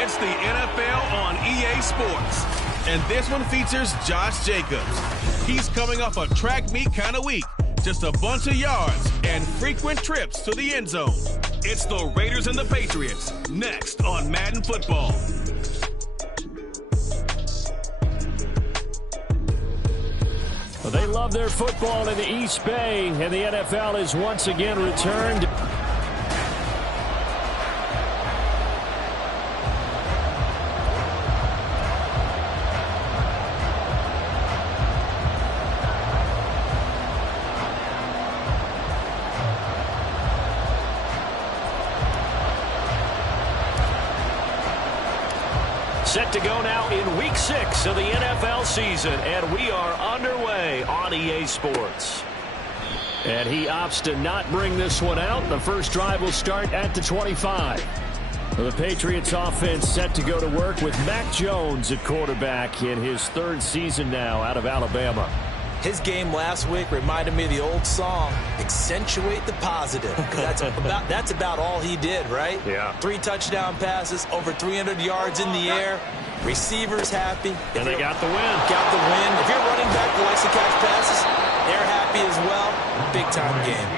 It's the NFL on EA Sports. And this one features Josh Jacobs. He's coming off a track meet kind of week. Just a bunch of yards and frequent trips to the end zone. It's the Raiders and the Patriots, next on Madden Football. Well, they love their football in the East Bay, and the NFL is once again returned. Set to go now in Week 6 of the NFL season, and we are underway on EA Sports. And he opts to not bring this one out. The first drive will start at the 25. The Patriots offense set to go to work with Mac Jones at quarterback in his third season now out of Alabama. His game last week reminded me of the old song, accentuate the positive. That's about all he did, right? Yeah. 3 touchdown passes, over 300 yards in the air. Receivers happy. And they got the win. Got the win. If you're running back who likes to catch passes, they're happy as well. Big-time game.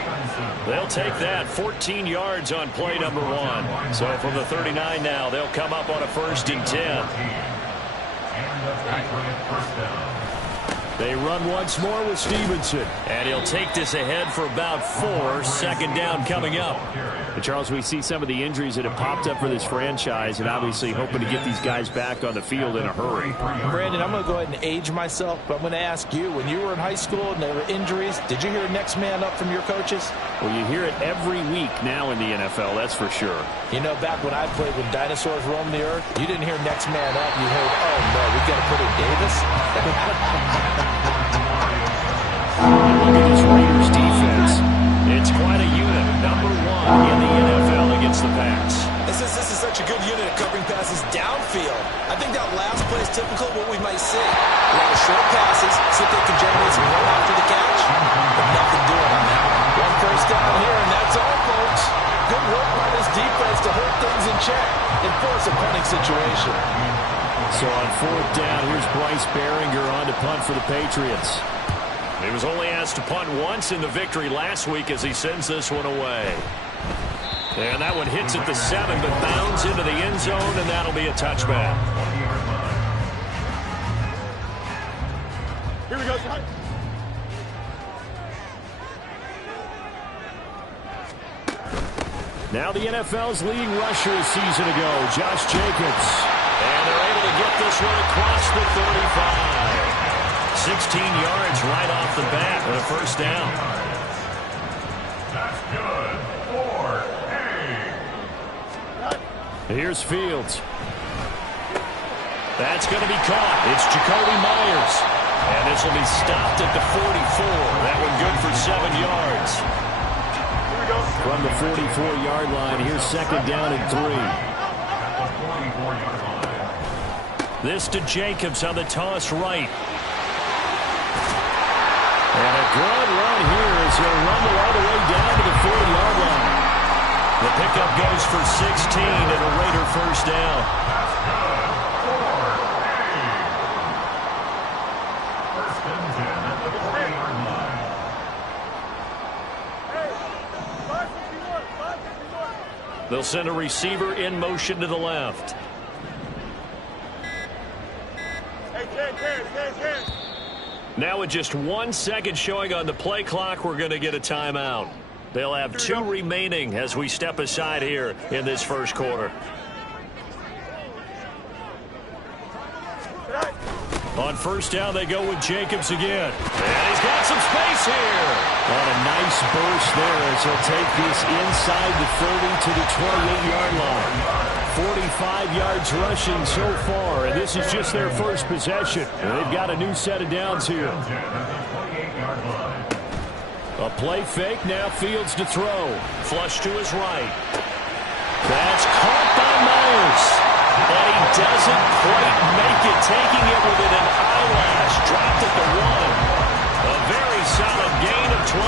They'll take that. 14 yards on play number 1. So from the 39 now, they'll come up on a 1st and 10. They run once more with Stevenson. And he'll take this ahead for about 4. Second down coming up. And Charles, we see some of the injuries that have popped up for this franchise, and obviously hoping to get these guys back on the field in a hurry. Brandon, I'm going to go ahead and age myself, but I'm going to ask you, when you were in high school and there were injuries, did you hear next man up from your coaches? Well, you hear it every week now in the NFL, that's for sure. You know, back when I played when dinosaurs roamed the earth, you didn't hear next man up. You heard, oh, no, we got to put in Davis. Look at this Raiders defense. It's quite a unit. Number 1 in the NFL against the pass. This is such a good unit of covering passes downfield. I think that last play is typical of what we might see. A lot of short passes, so they can generate some run after the catch, but nothing doing on that one. 1 first down here, and that's all, folks. Good work by this defense to hold things in check and force a punting situation. So on 4th down, here's Bryce Behringer on to punt for the Patriots. He was only asked to punt once in the victory last week as he sends this one away. And that one hits at the 7, but bounds into the end zone, and that'll be a touchback. Here we go. Now the NFL's leading rusher a season ago, Josh Jacobs. And they're able to get this one across the 35. 16 yards right off the bat and a 1st down. That's good. 4. Here's Fields. That's going to be caught. It's Jacoby Myers. And this will be stopped at the 44. That one good for 7 yards. From the 44-yard line, here's 2nd down and 3. This to Jacobs on the toss right. And a good run here as he'll rumble all the way down to the 40-yard line. The pickup goes for 16 and a Raider 1st down. They'll send a receiver in motion to the left. Now with just 1 second showing on the play clock, we're going to get a timeout. They'll have 2 remaining as we step aside here in this 1st quarter. On 1st down, they go with Jacobs again. And he's got some space here. On a nice burst there as he'll take this inside the 30 to the 28-yard line. 45 yards rushing so far, and this is just their first possession. And they've got a new set of downs here. A play fake, now Fields to throw. Flush to his right. That's caught by Myers. And he doesn't quite make it, taking it within an eyelash. Dropped at the 1. A very solid gain of 27.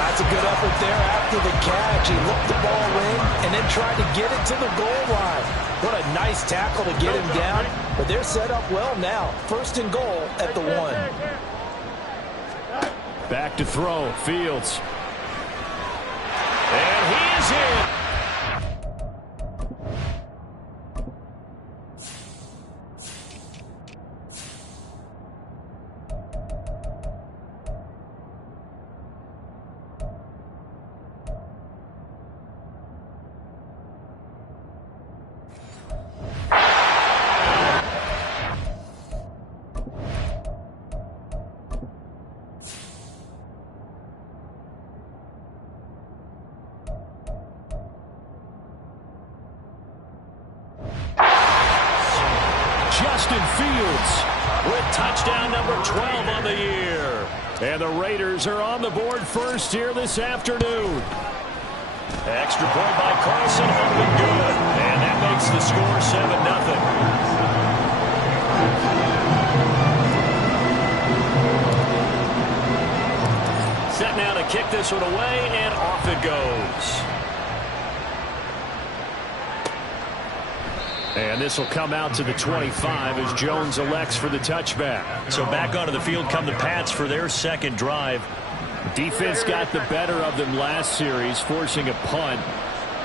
That's That's a good effort there after the catch. He looked the ball in and then tried to get it to the goal line. What a nice tackle to get him down. But they're set up well now. First and goal at the 1. Back to throw. Fields. And he is in. Fields with touchdown number 12 on the year. And the Raiders are on the board first here this afternoon. Extra point by Carson, up and good. And that makes the score 7-0. Set now to kick this one away, and off it goes. And this will come out to the 25 as Jones elects for the touchback. So back onto the field come the Pats for their second drive. Defense got the better of them last series, forcing a punt.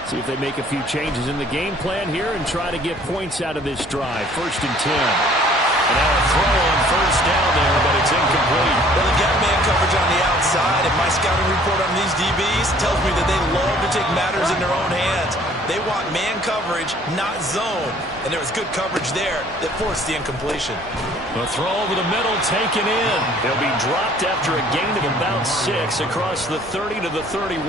See if they make a few changes in the game plan here and try to get points out of this drive. 1st and 10. And now a throw on first down there, but it's incomplete. Well, they got man coverage on the outside, and my scouting report on these DBs tells me that they love to take matters in their own hands. They want man coverage, not zone. And there was good coverage there that forced the incompletion. The throw over the middle taken in. He'll be dropped after a gain of about 6 across the 30 to the 31.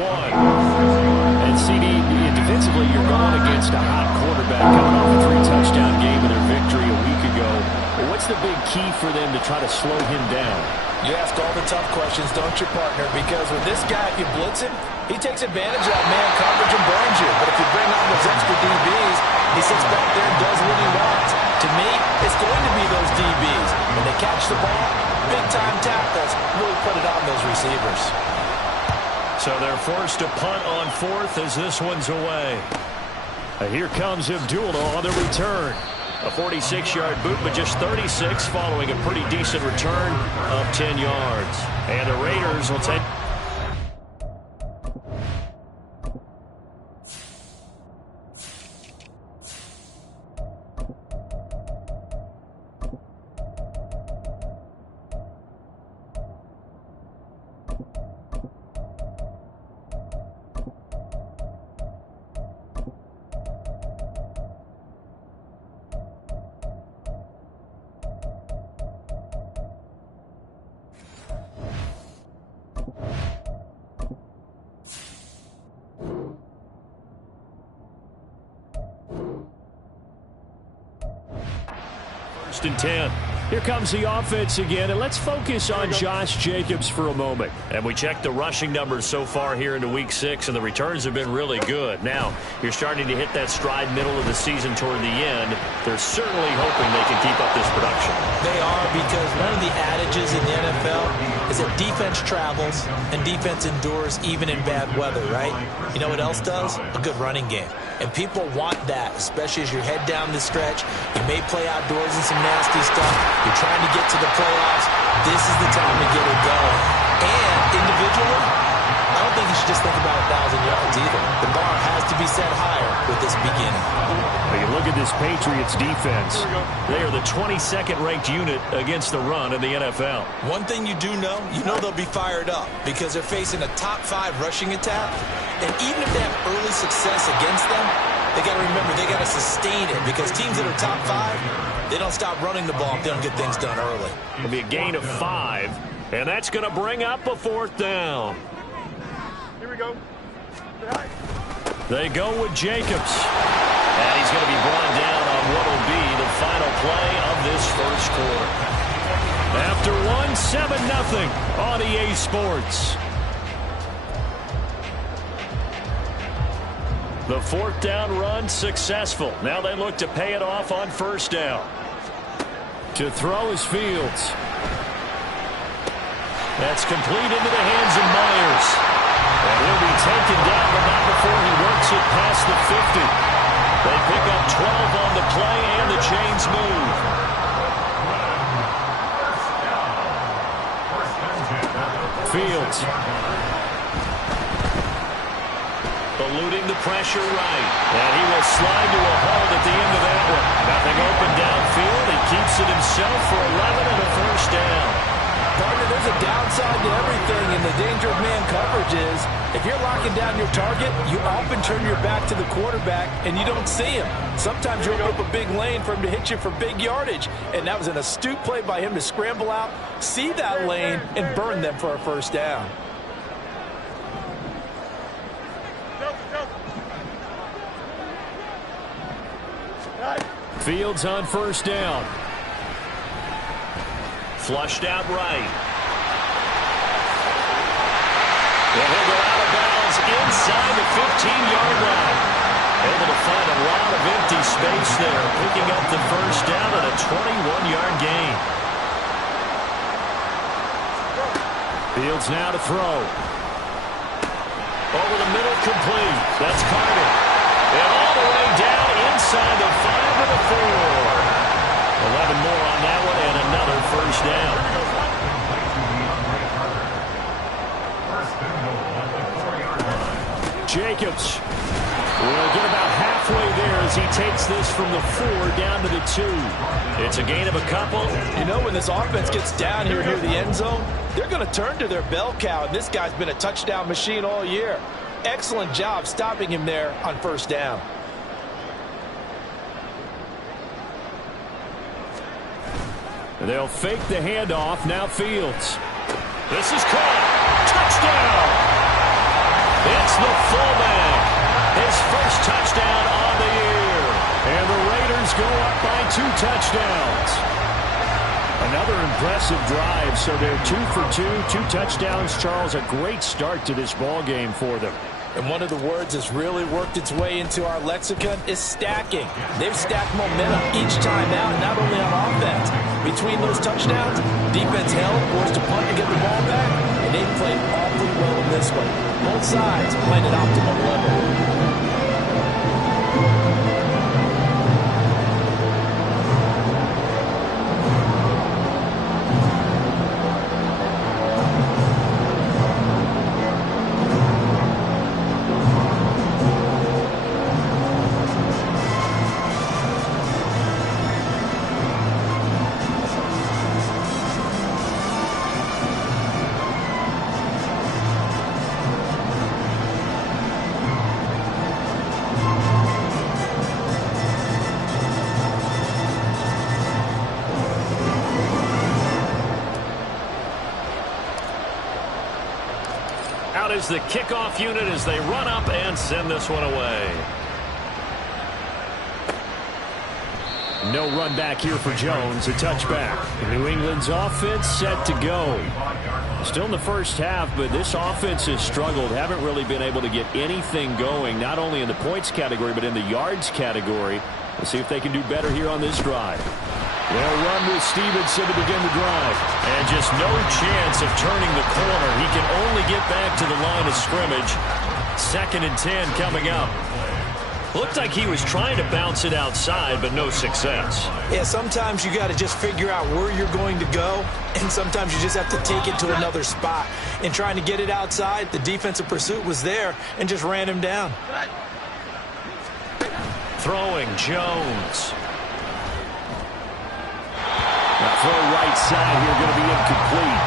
And CD, defensively, you're going against a hot quarterback coming off a 3-touchdown game in their victory a week ago. Well, what's the big key for them to try to slow him down? You ask all the tough questions, don't you, partner? Because with this guy, if you blitz him, he takes advantage of that man coverage and burns you. But if you bring on those extra DBs, he sits back there and does what he wants. To me, it's going to be those DBs. When they catch the ball, big-time tackles really put it on those receivers. So they're forced to punt on 4th as this one's away. Here comes Abdullah on the return. A 46-yard boot, but just 36 following a pretty decent return of 10 yards. And the Raiders will take... and 10. Here comes the offense again, and let's focus on Josh Jacobs for a moment. And we checked the rushing numbers so far here into Week 6, and the returns have been really good. Now, you're starting to hit that stride middle of the season toward the end. They're certainly hoping they can keep up this production. They are, because one of the adages in the NFL is that defense travels and defense endures even in bad weather, right? You know what else does? A good running game. And people want that, especially as you head down the stretch. You may play outdoors in some nasty stuff. You're trying to get to the playoffs. This is the time to get it going. And individually, I don't think you should just think about 1,000 yards either. The bar has to be set higher with this beginning. When you look at this Patriots defense, they are the 22nd ranked unit against the run in the NFL. One thing you do know, they'll be fired up because they're facing a top 5 rushing attack. And even if they have early success against them, they got to remember they got to sustain it, because teams that are top 5, they don't stop running the ball if they don't get things done early. It'll be a gain of 5, and that's going to bring up a 4th down. Here we go. They go with Jacobs. And he's going to be brought down on what will be the final play of this first quarter. After 7-0 on EA Sports. The 4th down run successful. Now they look to pay it off on 1st down. To throw is Fields. That's complete into the hands of Myers. He'll be taken down, but not before he works it past the 50. They pick up 12 on the play, and the chains move. Fields. Eluding the pressure right. And he will slide to a hold at the end of that one. Nothing open downfield. He keeps it himself for 11 and a first down. Partner, there's a downside to everything, and the danger of man coverage is if you're locking down your target, you often turn your back to the quarterback and you don't see him. Sometimes you open up a big lane for him to hit you for big yardage, and that was an astute play by him to scramble out, see that lane, and burn them for a first down. Fields on first down. Flushed out right. And he'll go out of bounds inside the 15-yard line. Able to find a lot of empty space there, picking up the first down at a 21-yard gain. Fields now to throw. Over the middle, complete. That's Carter. And all the way down inside the 5 and the 4. 11 more on that one, and another first down. Jacobs will get about halfway there as he takes this from the 4 down to the 2. It's a gain of a couple. You know, when this offense gets down here near the end zone, they're going to turn to their bell cow, and this guy's been a touchdown machine all year. Excellent job stopping him there on first down. They'll fake the handoff. Now Fields. This is caught. Touchdown! It's the fullback. His first touchdown on the year. And the Raiders go up by 2 touchdowns. Another impressive drive. So they're 2 for 2. 2 touchdowns, Charles. A great start to this ball game for them. And one of the words that's really worked its way into our lexicon is stacking. They've stacked momentum each time out, not only on offense. Between those touchdowns, defense held, forced to punt to get the ball back, and they played awfully well in this one. Both sides playing at optimal level. Is the kickoff unit as they run up and send this one away. No run back here for Jones. A touchback. New England's offense set to go. Still in the first half, but this offense has struggled. Haven't really been able to get anything going, not only in the points category, but in the yards category. We'll see if they can do better here on this drive. They'll run with Stevenson to begin the drive. And just no chance of turning the corner. He can only get back to the line of scrimmage. 2nd and 10 coming up. Looked like he was trying to bounce it outside, but no success. Yeah, sometimes you got to just figure out where you're going to go, and sometimes you just have to take it to another spot. In trying to get it outside, the defensive pursuit was there and just ran him down. Throwing Jones. The throw right side here going to be incomplete.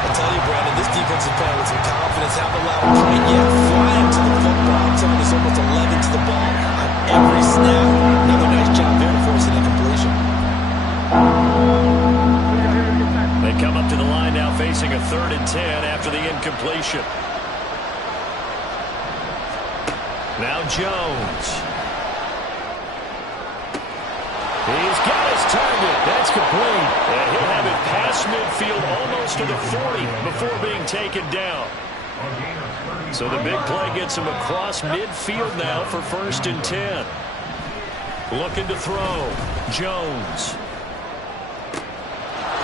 I tell you, Brandon, this defense is playing with some confidence. Haven't allowed a point yet. Flying to the football. I'm telling you, it's almost 11 to the ball on every snap. Another nice job there forcing incompletion. They come up to the line now facing a 3rd and 10 after the incompletion. Now Jones. He's got his target. That's complete. And he'll have it past midfield almost to the 40 before being taken down. So the big play gets him across midfield now for 1st and 10. Looking to throw. Jones.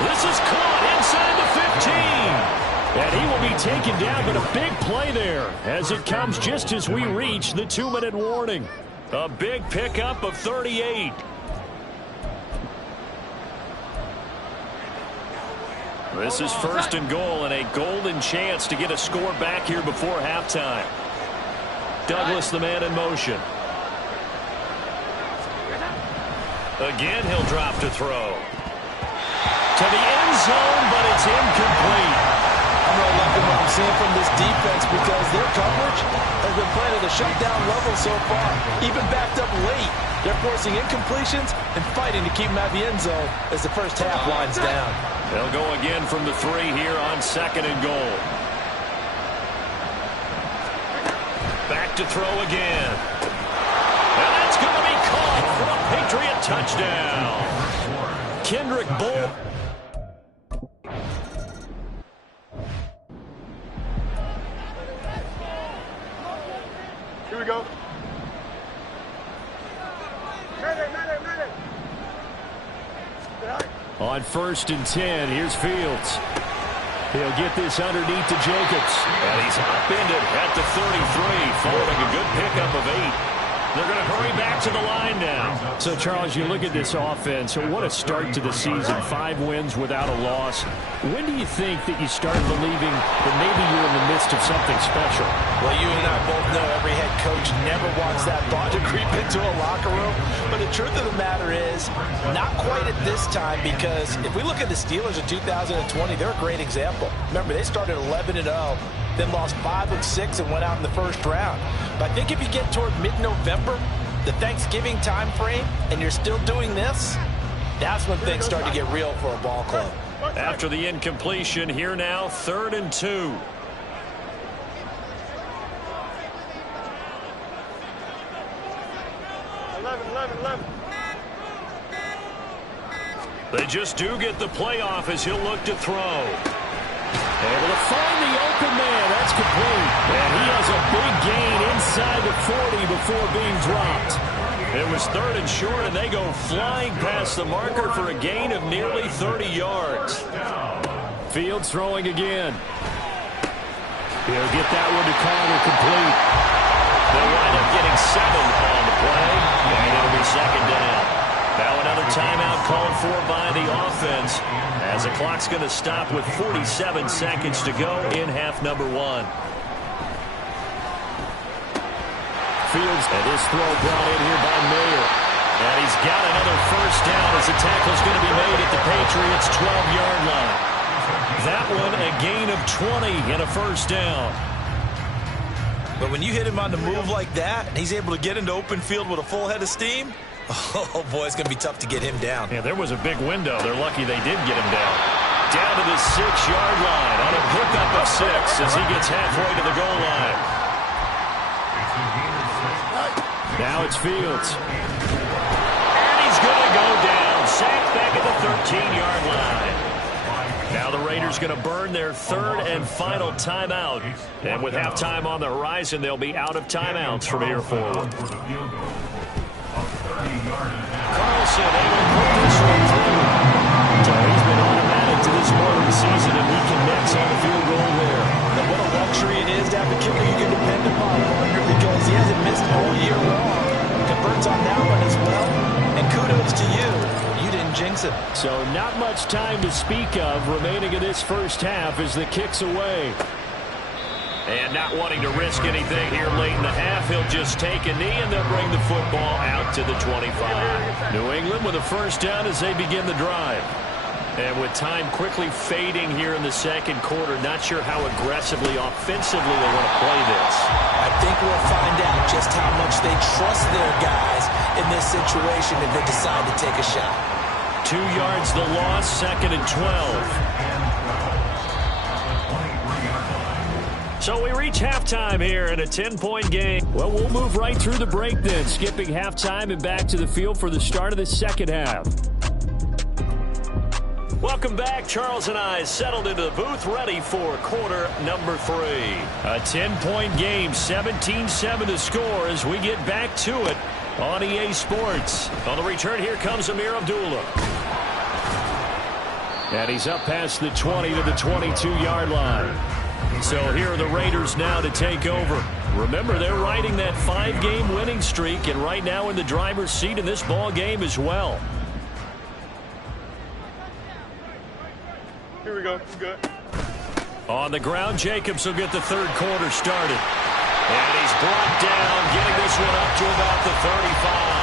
This is caught inside the 15. And he will be taken down, but a big play there as it comes just as we reach the 2-minute warning. A big pickup of 38. This is 1st and goal and a golden chance to get a score back here before halftime. Douglas, the man in motion. Again, he'll drop to throw. To the end zone, but it's incomplete. I'm really liking what I'm seeing from this defense because their coverage has been playing at a shutdown level so far. Even backed up late, they're forcing incompletions and fighting to keep them out of the end zone as the first half winds down. They'll go again from the 3 here on 2nd and goal. Back to throw again. And that's going to be caught for a Patriot touchdown. Kendrick Bull. Here we go. On 1st and 10, here's Fields. He'll get this underneath to Jacobs. And he's upended at the 33, following a good pickup of 8. They're going to hurry back to the line now. So, Charles, you look at this offense. What a start to the season. 5 wins without a loss. When do you think that you start believing that maybe you're in the midst of something special? Well, you and I both know every head coach never wants that thought to creep into a locker room. But the truth of the matter is, not quite at this time, because if we look at the Steelers in 2020, they're a great example. Remember, they started 11-0. Then lost 5 of 6 and went out in the first round. But I think if you get toward mid-November, the Thanksgiving time frame, and you're still doing this, that's when things start to get real for a ball club. After the incompletion, here now, 3rd and 2. They just do get the playoff as he'll look to throw. Able to find the open man. That's complete. And he has a big gain inside the 40 before being dropped. It was 3rd and short, and they go flying past the marker for a gain of nearly 30 yards. Fields throwing again. He'll get that one to Carter complete. They'll wind up getting 7 on the play, and it'll be 2nd down. Now another timeout called for by the offense as the clock's going to stop with 47 seconds to go in half number 1. Fields, and this throw brought in here by Mayer. And he's got another first down as the tackle's going to be made at the Patriots' 12-yard line. That one a gain of 20 and a first down. But when you hit him on the move like that, and he's able to get into open field with a full head of steam, oh, boy, it's going to be tough to get him down. Yeah, there was a big window. They're lucky they did get him down. Down to the 6-yard line on a pickup of 6 as he gets halfway to the goal line. Now it's Fields. And he's going to go down. Sacked back at the 13-yard line. Now the Raiders going to burn their 3rd and final timeout. And with halftime on the horizon, they'll be out of timeouts from here forward. Carlson able to put this one through. So he's been automatic to this point of the season, and he connects on the field goal there. And what a luxury it is to have a kicker you can depend upon, partner, because he hasn't missed all year long. Converts on that one as well. And kudos to you. You didn't jinx it. So not much time to speak of remaining in this first half as the kick's away. And not wanting to risk anything here late in the half, he'll just take a knee and they'll bring the football out to the 25. New England with a first down as they begin the drive. And with time quickly fading here in the second quarter, not sure how aggressively, offensively they want to play this. I think we'll find out just how much they trust their guys in this situation if they decide to take a shot. 2 yards the loss, 2nd and 12. So we reach halftime here in a 10-point game. Well, we'll move right through the break then, skipping halftime and back to the field for the start of the second half. Welcome back. Charles and I settled into the booth, ready for quarter number 3. A 10-point game, 17-7 to score as we get back to it on EA Sports. On the return, here comes Amir Abdullah. And he's up past the 20 to the 22-yard line. So here are the Raiders now to take over. Remember, they're riding that 5-game winning streak, and right now in the driver's seat in this ball game as well. Here we go. Good. On the ground, Jacobs will get the third quarter started. And he's brought down, getting this one up to about the 35.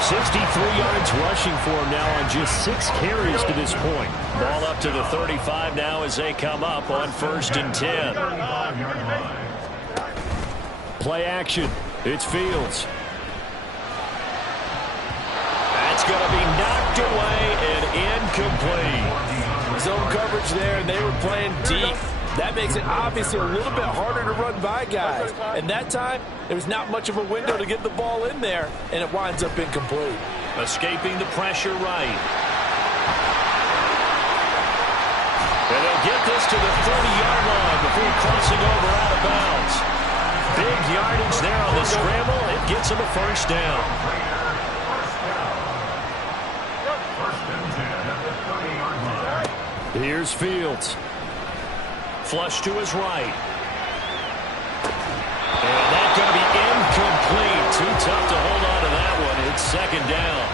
63 yards rushing for him now on just 6 carries to this point. Ball up to the 35 now as they come up on 1st and 10. Play action. It's Fields. That's going to be knocked away and incomplete. Zone coverage there, and they were playing deep. That makes it obviously a little bit harder to run by guys. And that time, there was not much of a window to get the ball in there, and it winds up incomplete. Escaping the pressure right. And they'll get this to the 30-yard line before crossing over out of bounds. Big yardage there on the scramble. It gets him a first down. Here's Fields. Flush to his right. And that's going to be incomplete. Too tough to hold on to that one. It's 2nd down.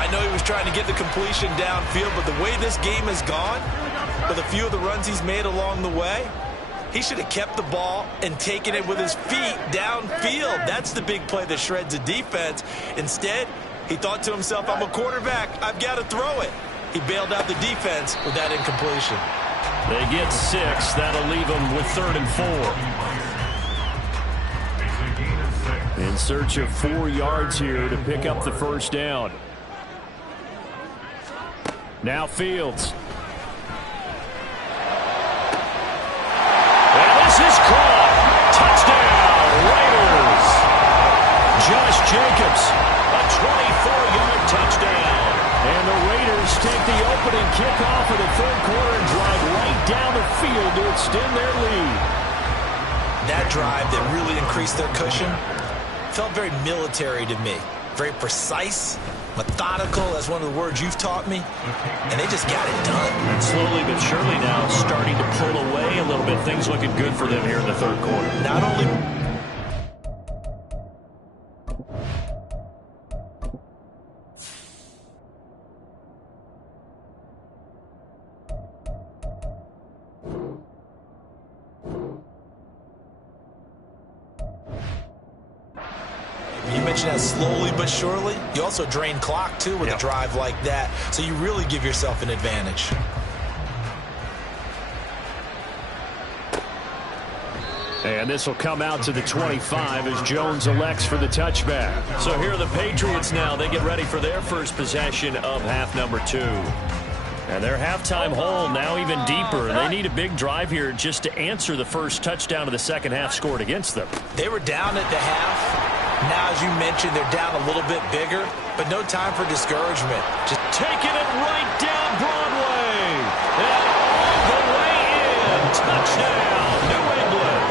I know he was trying to get the completion downfield, but the way this game has gone, with a few of the runs he's made along the way, he should have kept the ball and taken it with his feet downfield. That's the big play that shreds a defense. Instead, he thought to himself, I'm a quarterback. I've got to throw it. He bailed out the defense with that incompletion. They get 6. That'll leave them with 3rd and 4. In search of 4 yards here to pick up the first down. Now Fields. And this is caught. Touchdown, Raiders. Josh Jacobs, a 24-yard touchdown. And the Raiders take the opening kickoff of the 3rd quarter and drive right down the field to extend their lead. That drive that really increased their cushion felt very military to me. Very precise, methodical, that's one of the words you've taught me. And they just got it done. And slowly but surely now starting to pull away a little bit. Things looking good for them here in the 3rd quarter. Not only... that slowly but surely, you also drain clock too with a drive like that, so you really give yourself an advantage. And this will come out to the 25 as Jones elects for the touchback. So here are the Patriots now. They get ready for their first possession of half number 2. And their halftime hole now even deeper. They need a big drive here just to answer the first touchdown of the second half scored against them. They were down at the half. Now, as you mentioned, they're down a little bit bigger, but no time for discouragement. Just taking it right down Broadway. And all the way in. Touchdown, New England.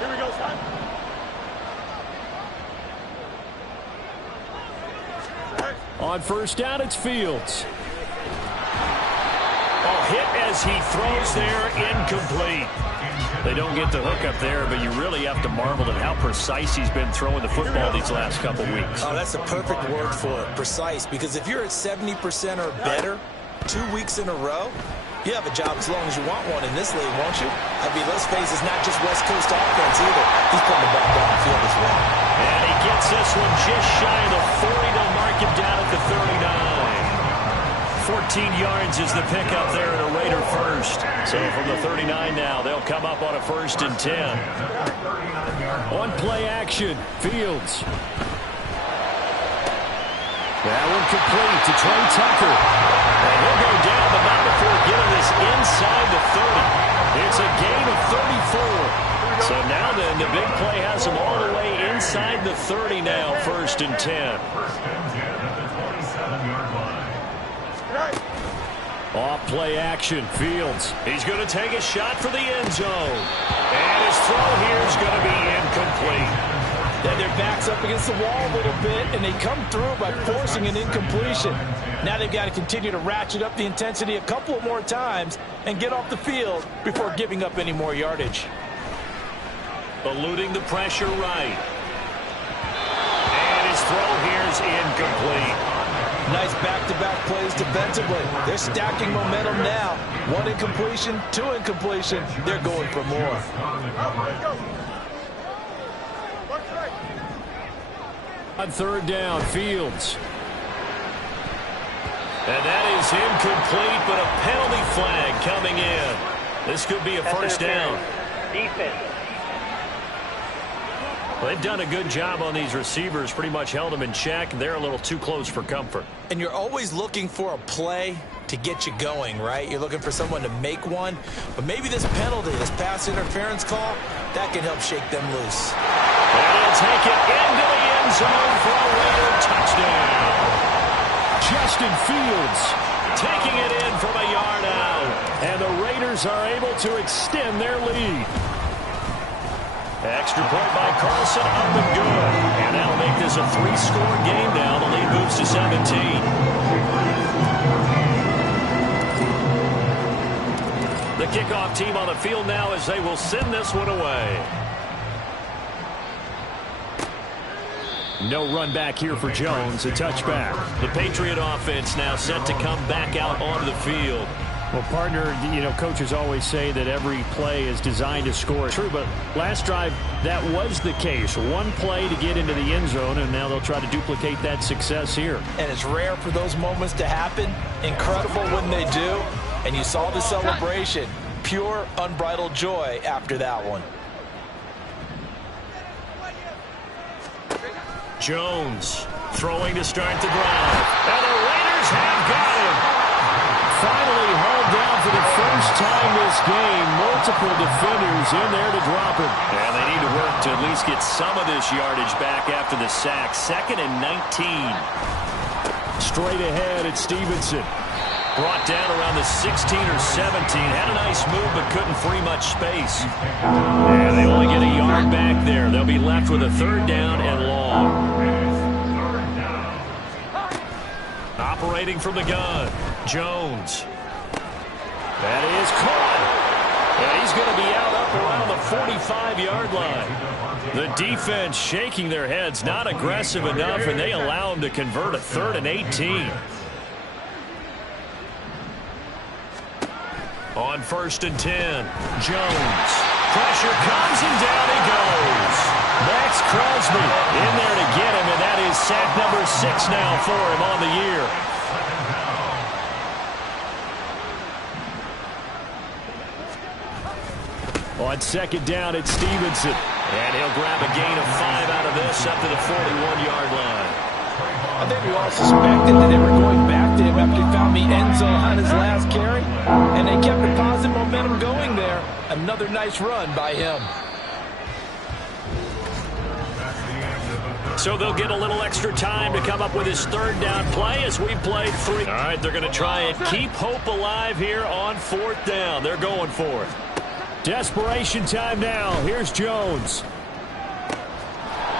Here we go, son. On first down, it's Fields. Hit as he throws there, incomplete. They don't get the hook up there, but you really have to marvel at how precise he's been throwing the football these last couple weeks. Oh, that's the perfect word for it, precise, because if you're at 70% or better 2 weeks in a row, you have a job as long as you want one in this league, won't you? I mean, let's face it, it's not just West Coast offense either. He's putting the ball downfield as well. And he gets this one just shy of the 40 to mark him down at the 39. 14 yards is the pickup there at a Raider first. So from the 39 now, they'll come up on a 1st and 10. On play action, Fields. That one complete to Trey Tucker. And he'll go down, but not before getting this inside the 30. It's a gain of 34. So now then, the big play has them all the way inside the 30 now, 1st and 10. Off play action, Fields. He's going to take a shot for the end zone. And his throw here is going to be incomplete. Then their back's up against the wall a little bit, and they come through by forcing an incompletion. Now they've got to continue to ratchet up the intensity a couple more times and get off the field before giving up any more yardage. Eluding the pressure right. And his throw here is incomplete. Nice back-to-back plays defensively. They're stacking momentum now. One incompletion, two incompletion. They're going for more. On third down, Fields. And that is incomplete, but a penalty flag coming in. This could be a first down. Defense. Well, they've done a good job on these receivers, pretty much held them in check. They're a little too close for comfort. And you're always looking for a play to get you going, right? You're looking for someone to make one. But maybe this penalty, this pass interference call, that can help shake them loose. And he'll take it into the end zone for a Raider touchdown. Justin Fields taking it in from a yard out. And the Raiders are able to extend their lead. Extra point by Carlson, up and good. And that'll make this a 3-score game now. The lead moves to 17. The kickoff team on the field now as they will send this one away. No run back here for Jones, a touchback. The Patriot offense now set to come back out onto the field. Well, partner, coaches always say that every play is designed to score. True, but last drive, that was the case. One play to get into the end zone, and now they'll try to duplicate that success here. And it's rare for those moments to happen. Incredible when they do. And you saw the celebration. Pure, unbridled joy after that one. Jones throwing to start the drive. And the Raiders have got him. Finally hauled down for the first time this game. Multiple defenders in there to drop him. And they need to work to at least get some of this yardage back after the sack. 2nd and 19. Straight ahead at Stevenson. Brought down around the 16 or 17. Had a nice move but couldn't free much space. And they only get a yard back there. They'll be left with a 3rd down and long. Operating from the gun, Jones. That is caught. And he's going to be out up around the 45-yard line. The defense shaking their heads, not aggressive enough, and they allow him to convert a 3rd and 18. On 1st and 10, Jones. Pressure comes and down he goes. Max Crosby in there to get him, and that is sack number 6 now for him on the year. On 2nd down, it's Stevenson. And he'll grab a gain of 5 out of this up to the 41-yard line. I think we all suspected that they were going back to him after he found the end zone on his last carry. And they kept the positive momentum going there. Another nice run by him. So they'll get a little extra time to come up with his 3rd down play as we played 3. All right, they're going to try and keep hope alive here on 4th down. They're going for it. Desperation time now. Here's Jones.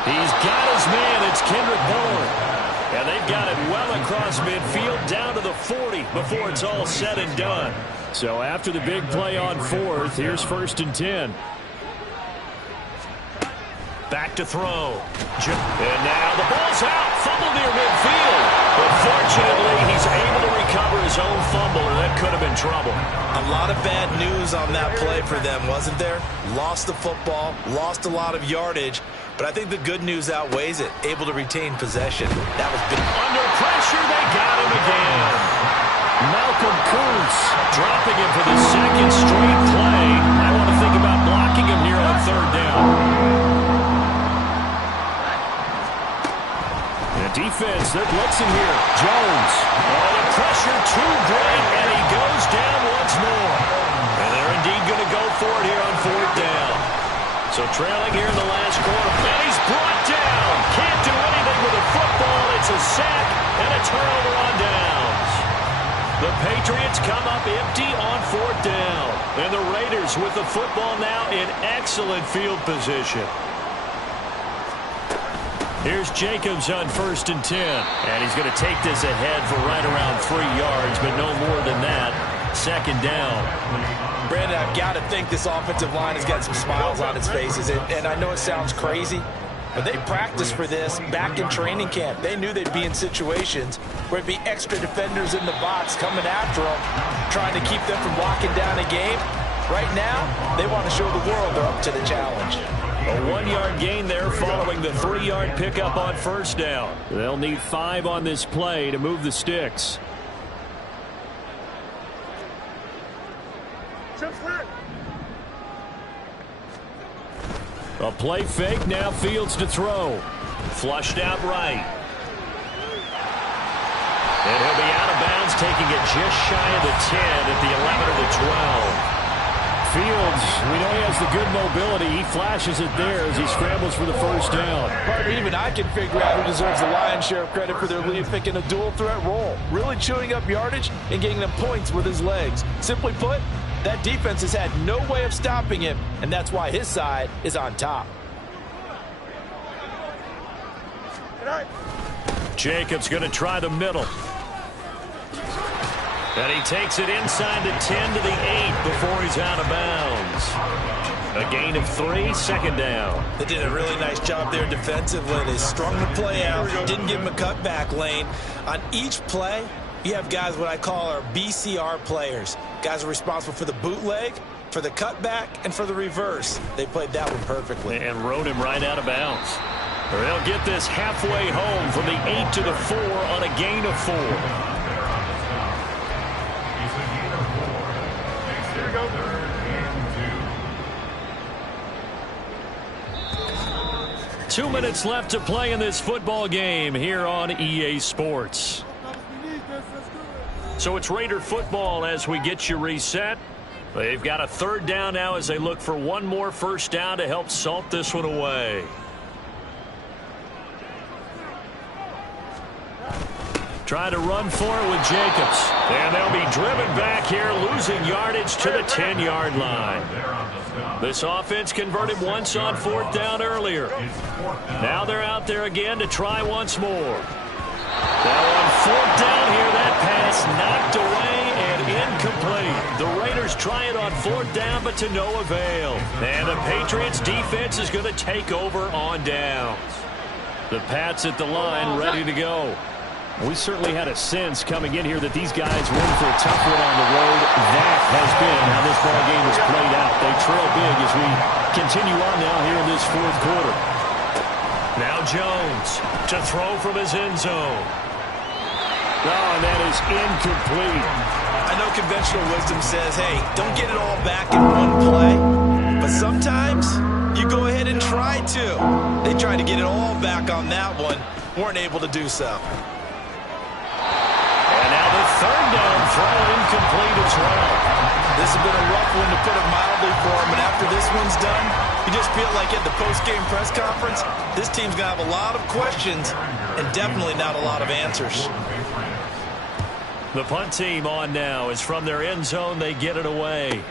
He's got his man. It's Kendrick Bourne. And they've got it well across midfield down to the 40 before it's all said and done. So after the big play on 4th, here's 1st and 10. Back to throw. And now the ball's out. Fumble near midfield. But fortunately, he's able to recover his own fumble, or that could have been trouble. A lot of bad news on that play for them, wasn't there? Lost the football, lost a lot of yardage, but I think the good news outweighs it. Able to retain possession. That was big. Under pressure, they got him again. Malcolm Kuntz dropping him for the 2nd straight play. I want to think about blocking him here on 3rd down. Defense, they're blitzing here. Jones. Oh, the pressure too great, and he goes down once more. And they're indeed going to go for it here on 4th down. So trailing here in the last quarter. And he's brought down. Can't do anything with the football. It's a sack and a turnover on downs. The Patriots come up empty on 4th down. And the Raiders with the football now in excellent field position. Here's Jacobs on 1st and 10. And he's going to take this ahead for right around 3 yards, but no more than that. 2nd down. Brandon, I've got to think this offensive line has got some smiles on its faces. And I know it sounds crazy, but they practiced for this back in training camp. They knew they'd be in situations where it'd be extra defenders in the box coming after them, trying to keep them from locking down a game. Right now, they want to show the world they're up to the challenge. A 1-yard gain there following the 3-yard pickup on 1st down. They'll need 5 on this play to move the sticks. A play fake, now Fields to throw. Flushed out right. And he'll be out of bounds, taking it just shy of the 10 at the 11 or the 12. Fields, we know he has the good mobility. He flashes it there as he scrambles for the 1st down. Partner, even I can figure out who deserves the lion's share of credit for their lead pick in a dual threat role. Really chewing up yardage and getting them points with his legs. Simply put, that defense has had no way of stopping him, and that's why his side is on top. Jacobs going to try the middle. And he takes it inside the 10 to the 8 before he's out of bounds. A gain of 3, 2nd down. They did a really nice job there defensively. They strung the play out, didn't give him a cutback lane. On each play, you have guys what I call our BCR players. Guys are responsible for the bootleg, for the cutback, and for the reverse. They played that one perfectly. And rode him right out of bounds. They'll get this halfway home from the 8 to the 4 on a gain of 4. 2 minutes left to play in this football game here on EA Sports. So it's Raider football as we get you reset. They've got a 3rd down now as they look for one more 1st down to help salt this one away. Trying to run for it with Jacobs. And they'll be driven back here, losing yardage to the 10-yard line. This offense converted once on 4th down earlier. Now they're out there again to try once more. Now on 4th down here, that pass knocked away and incomplete. The Raiders try it on 4th down, but to no avail. And the Patriots defense is going to take over on downs. The Pats at the line, ready to go. We certainly had a sense coming in here that these guys were in for a tough one on the road. That has been how this ball game has played out. They trail big as we continue on now here in this 4th quarter. Now Jones to throw from his end zone. Oh, and that is incomplete. I know conventional wisdom says, hey, don't get it all back in one play. But sometimes you go ahead and try to. They tried to get it all back on that one. Weren't able to do so. 3rd down throw incomplete as well. This has been a rough one to put it mildly for him, and after this one's done, you just feel like at the post-game press conference, this team's going to have a lot of questions and definitely not a lot of answers. The punt team on now is from their end zone. They get it away.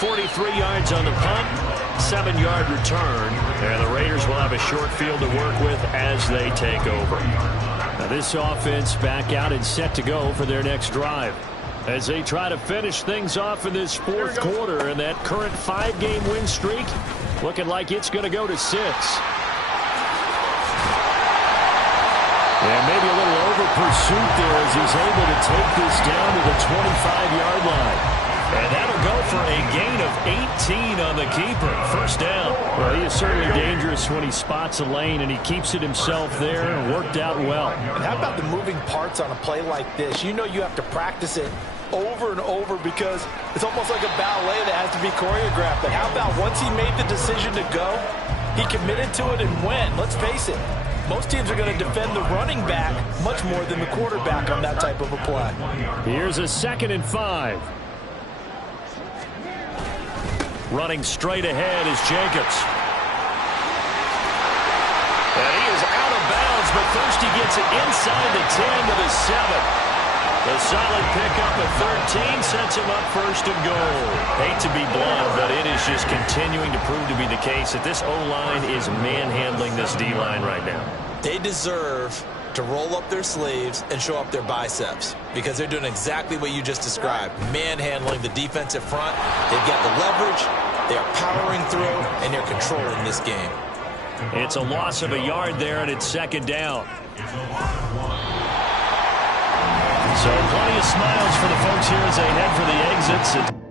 .43 yards on the punt, 7-yard return, and the Raiders will have a short field to work with as they take over. Now this offense back out and set to go for their next drive as they try to finish things off in this 4th quarter, and that current 5-game win streak looking like it's going to go to 6. And maybe a little over pursuit there as he's able to take this down to the 25-yard line. And that'll go for a gain of 18 on the keeper. 1st down. Well, he is certainly dangerous when he spots a lane, and he keeps it himself there and worked out well. And how about the moving parts on a play like this? You know you have to practice it over and over because it's almost like a ballet that has to be choreographed. But how about once he made the decision to go, he committed to it and went. Let's face it. Most teams are going to defend the running back much more than the quarterback on that type of a play. Here's a 2nd and 5. Running straight ahead is Jacobs. And he is out of bounds but first he gets it inside the 10 to the 7. A solid pickup at 13 sets him up first and goal. Hate to be blunt, but it is just continuing to prove to be the case that this O-line is manhandling this D-line right now. They deserve to roll up their sleeves and show up their biceps because they're doing exactly what you just described, manhandling the defensive front. They've got the leverage, they're powering through, and they're controlling this game. It's a loss of a yard there, and it's second down. So plenty of smiles for the folks here as they head for the exits.